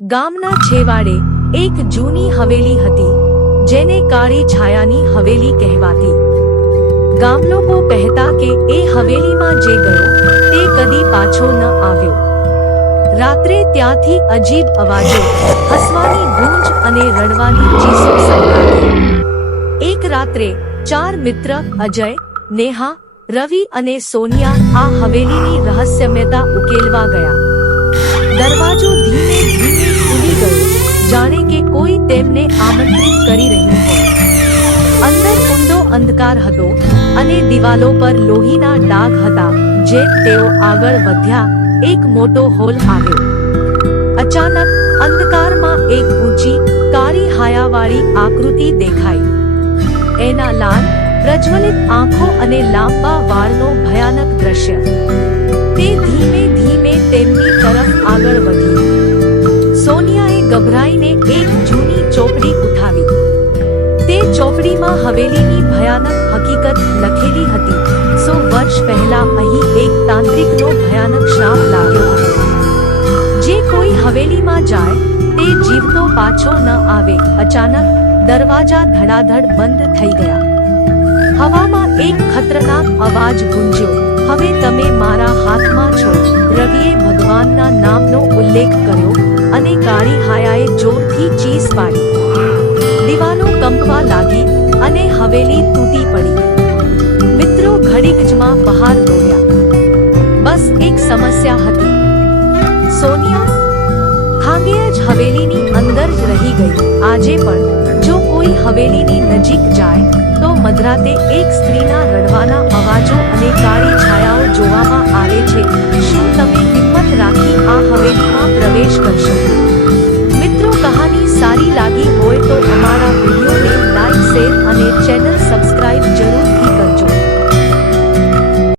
ગામના છેવાડે એક જૂની હવેલી હતી, જેને કાળી છાયાની હવેલી કહેવાતી. ગામલોકો કહેતા કે એ હવેલીમાં જે ગયો તે કદી પાછો ન આવ્યો. રાત્રે ત્યાંથી અજીબ અવાજો, હસવાની ગૂંજ અને રડવાની ચીસો સંભળાતી. એક રાત્રે 4 મિત્ર અજય, નેહા, રવિ અને સોનિયા આ હવેલીની રહસ્યમયતા ઉકેલવા ગયા. દરવાજો ધીમે ધીમે ખુલી ગયો, જાણે કે કોઈ તેમને આમંત્રિત કરી રહ્યું હોય. અંદર ઊંડો અંધકાર હતો અને દિવાલો પર લોહીના ડાઘ હતા. જેમ તેઓ આગળ વધ્યા, એક મોટો હોલ આવ્યો. અચાનક અંધકારમાં એક ઊંચી કાળી હાયાવાળી આકૃતિ દેખાઈ. એના લાલ પ્રજ્વલિત આંખો અને લાંબા વાળનો ભયાનક દ્રશ્ય. તે ધીમે ધીમે તેમની તરફ આગળ વધી. સોનિયાએ ગભરાઈને એક જૂની ચોપડી ઉઠાવી. તે ચોપડીમાં હવેલીની ભયાનક હકીકત લખેલી હતી. 100 વર્ષ પહેલા અહીં એક તાંત્રિકનો ભયાનક શ્રાપ લાગ્યો હતો. જે કોઈ હવેલીમાં જાય તે જીવતો પાછો ન આવે. અચાનક દરવાજા ધડાધડ બંધ થઈ ગયા. હવામાં એક ખતરનાક અવાજ ગુંજ્યો, હવે તમે મારા હાથમાં છો. રવિએ ભગવાનના નામનો ઉલ્લેખ કર્યો અને કાળી હાયાએ જોરથી ચીસ પાડી. દિવાલો કંપવા લાગી અને હવેલી તૂટી પડી. મિત્રો ઘડીકમાં બહાર દોડ્યા. બસ એક સમસ્યા હતી. સોનિયા ખાંગે જ હવેલીની અંદર જ રહી ગઈ. આજે પણ જો કોઈ હવેલીની નજીક જાય તો મધરાતે એક સ્ત્રીના રડવાના અવાજો અને કાળી છાયાઓ જોવામાં આવે છે. શું તમે હિંમત રાખી આ હવેલીમાં પ્રવેશ કરશો? મિત્રો, કહાની સારી લાગી હોય તો અમારા વિડીયોને લાઈક, શેર અને ચેનલ